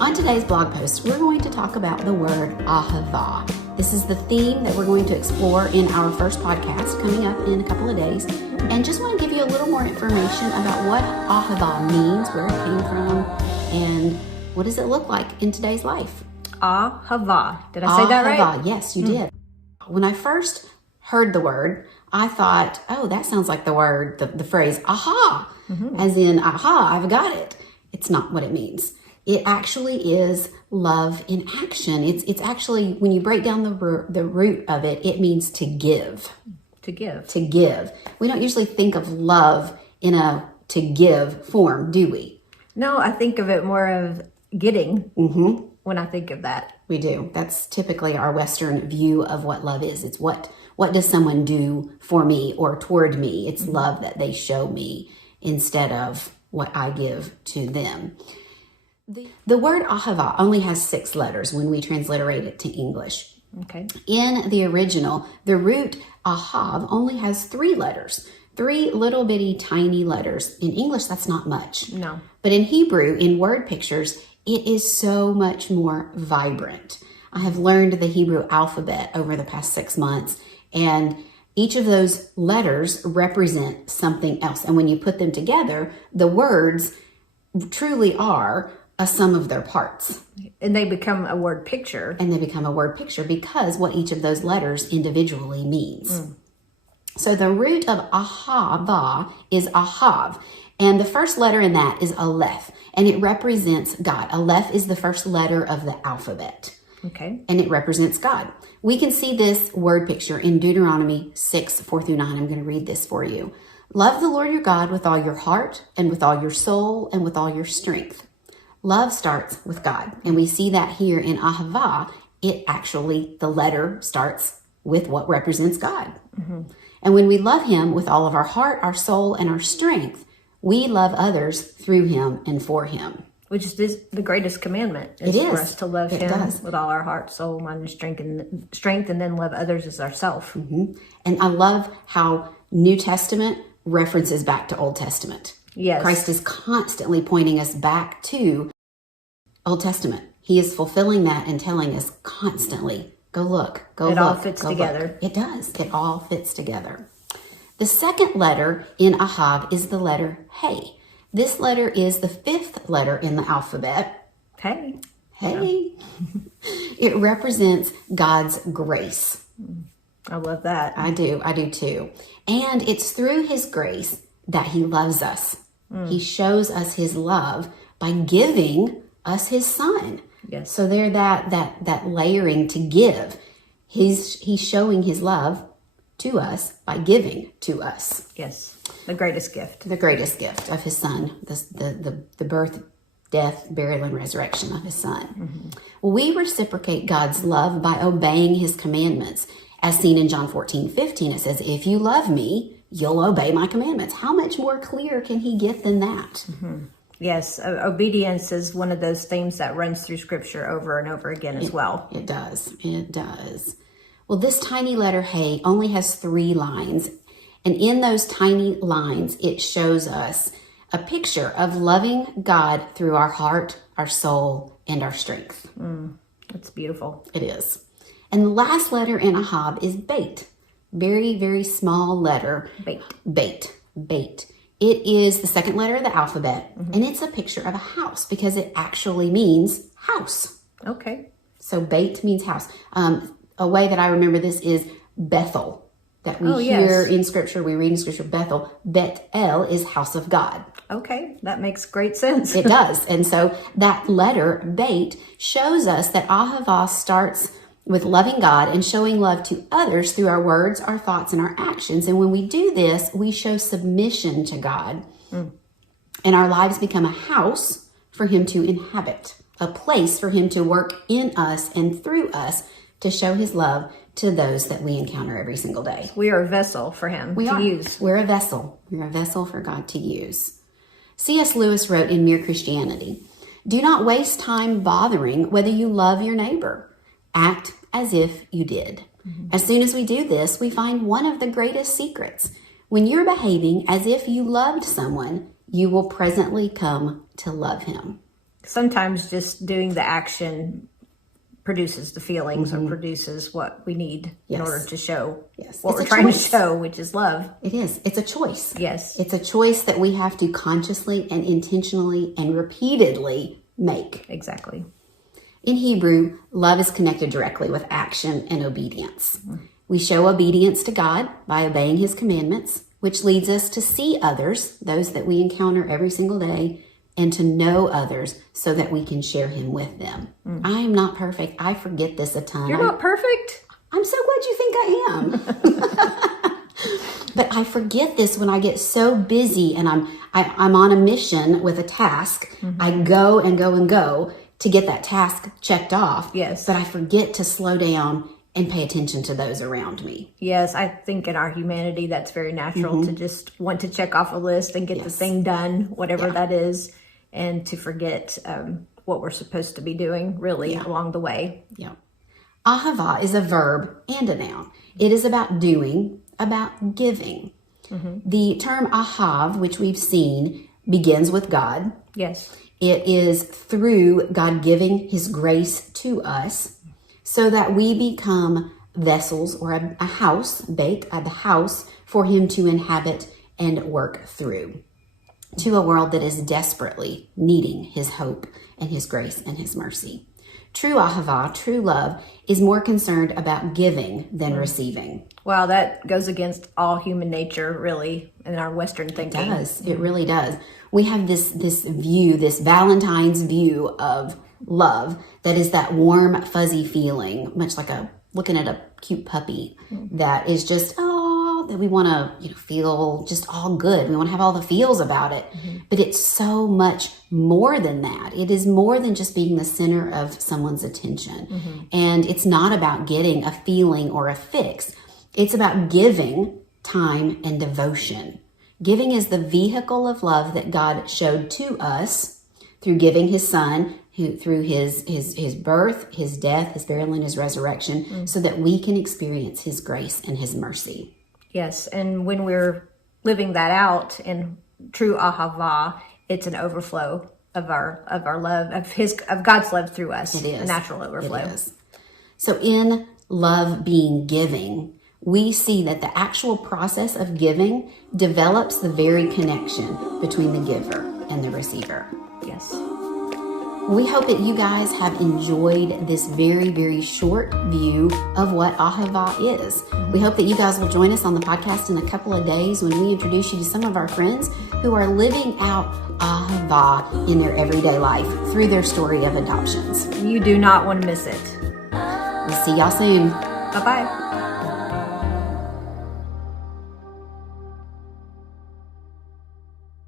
On today's blog post, we're going to talk about the word ahavah. This is the theme that we're going to explore in our first podcast coming up in a couple of days. And just want to give you a little more information about what ahavah means, where it came from, and what does it look like in today's life. Ahavah. Did I say that right? Ahavah, yes, you did. When I first heard the word, I thought, oh, that sounds like the word, the phrase, aha, as in, aha, I've got it. It's not what it means. It actually is love in action. It's actually, when you break down the root of it, it means to give. To give. To give. We don't usually think of love in a to give form, do we? No, I think of it more of getting when I think of that. We do. That's typically our Western view of what love is. It's what does someone do for me or toward me? It's love that they show me instead of what I give to them. The word ahavah only has 6 letters when we transliterate it to English. Okay. In the original, the root ahav only has 3 letters, 3 little bitty tiny letters. In English, that's not much. No. But in Hebrew, in word pictures, it is so much more vibrant. I have learned the Hebrew alphabet over the past 6 months, and each of those letters represent something else. And when you put them together, the words truly are a sum of their parts. And they become a word picture. And they become a word picture because what each of those letters individually means. So the root of ahavah is ahav. And the first letter in that is aleph. And it represents God. Aleph is the first letter of the alphabet. Okay. And it represents God. We can see this word picture in Deuteronomy 6, 4 through 9. I'm going to read this for you. Love the Lord your God with all your heart and with all your soul and with all your strength. Love starts with God. And we see that here in ahavah. It actually, the letter starts with what represents God. And when we love him with all of our heart, our soul, and our strength, we love others through him and for him. Which is the greatest commandment. It is. For us to love him with all our heart, soul, mind, and strength, and then love others as ourselves. And I love how New Testament references back to Old Testament. Yes. Christ is constantly pointing us back to Old Testament. He is fulfilling that and telling us constantly, go look, go look. It all fits together. It does. It all fits together. The second letter in ahav is the letter hey. This letter is the 5th letter in the alphabet. Hey. Hey. It represents God's grace. I love that. I do too. And it's through his grace that he loves us. He shows us his love by giving us his son. Yes. So there that layering to give. He's showing his love to us by giving to us. Yes. The greatest gift. The greatest gift of his son, the birth, death, burial, and resurrection of his son. We reciprocate God's love by obeying his commandments. As seen in John 14:15, it says, if you love me, you'll obey my commandments. How much more clear can he get than that? Yes, obedience is one of those themes that runs through Scripture over and over again as well. It does. It does. Well, this tiny letter hey only has 3 lines. And in those tiny lines, it shows us a picture of loving God through our heart, our soul, and our strength. That's beautiful. It is. And the last letter in ahav is beit. Very, very small letter. Beit. Beit. It is the 2nd letter of the alphabet, and it's a picture of a house because it actually means house. Okay. So beit means house. A way that I remember this is Bethel. That we hear in Scripture, we read in Scripture, Bethel. Bet-el is house of God. Okay, that makes great sense. It does. And so that letter, beit, shows us that ahavah starts with loving God and showing love to others through our words, our thoughts, and our actions. And when we do this, we show submission to God. And our lives become a house for him to inhabit, a place for him to work in us and through us to show his love to those that we encounter every single day. We are a vessel for him to use. We're a vessel. We're a vessel for God to use. C.S. Lewis wrote in Mere Christianity, do not waste time bothering whether you love your neighbor. Act as if you did. As soon as we do this, we find one of the greatest secrets. When you're behaving as if you loved someone, you will presently come to love him. Sometimes just doing the action produces the feelings or produces what we need in order to show what we're trying to show, which is love. It is. It's a choice. Yes. It's a choice that we have to consciously and intentionally and repeatedly make. Exactly. In Hebrew, love is connected directly with action and obedience. We show obedience to God by obeying his commandments, which leads us to see others, those that we encounter every single day, and to know others so that we can share him with them. I am not perfect. I forget this a ton. You're not perfect? I'm so glad you think I am. But I forget this when I get so busy and I'm on a mission with a task. I go and go and go to get that task checked off. Yes. But I forget to slow down and pay attention to those around me. Yes, I think in our humanity, that's very natural to just want to check off a list and get the thing done, whatever that is, and to forget what we're supposed to be doing really along the way. Yeah. Ahavah is a verb and a noun. It is about doing, about giving. The term ahav, which we've seen, begins with God. Yes. It is through God giving his grace to us so that we become vessels or a house, beit, the house for him to inhabit and work through to a world that is desperately needing his hope and his grace and his mercy. True ahavah, true love, is more concerned about giving than receiving. Wow, that goes against all human nature, really, in our Western thinking. It does. It really does. We have this view, this Valentine's view of love that is that warm, fuzzy feeling, much like looking at a cute puppy that is just, that we want to feel just all good. We want to have all the feels about it. But it's so much more than that. It is more than just being the center of someone's attention. And it's not about getting a feeling or a fix. It's about giving time and devotion. Giving is the vehicle of love that God showed to us through giving his son, through his birth, his death, his burial, and his resurrection, so that we can experience his grace and his mercy. Yes, and when we're living that out in true ahavah, it's an overflow of our love, of God's love through us. It is. A natural overflow. It is. So in love being giving, we see that the actual process of giving develops the very connection between the giver and the receiver. Yes. We hope that you guys have enjoyed this very, very short view of what ahavah is. We hope that you guys will join us on the podcast in a couple of days when we introduce you to some of our friends who are living out ahavah in their everyday life through their story of adoptions. You do not want to miss it. We'll see y'all soon. Bye-bye.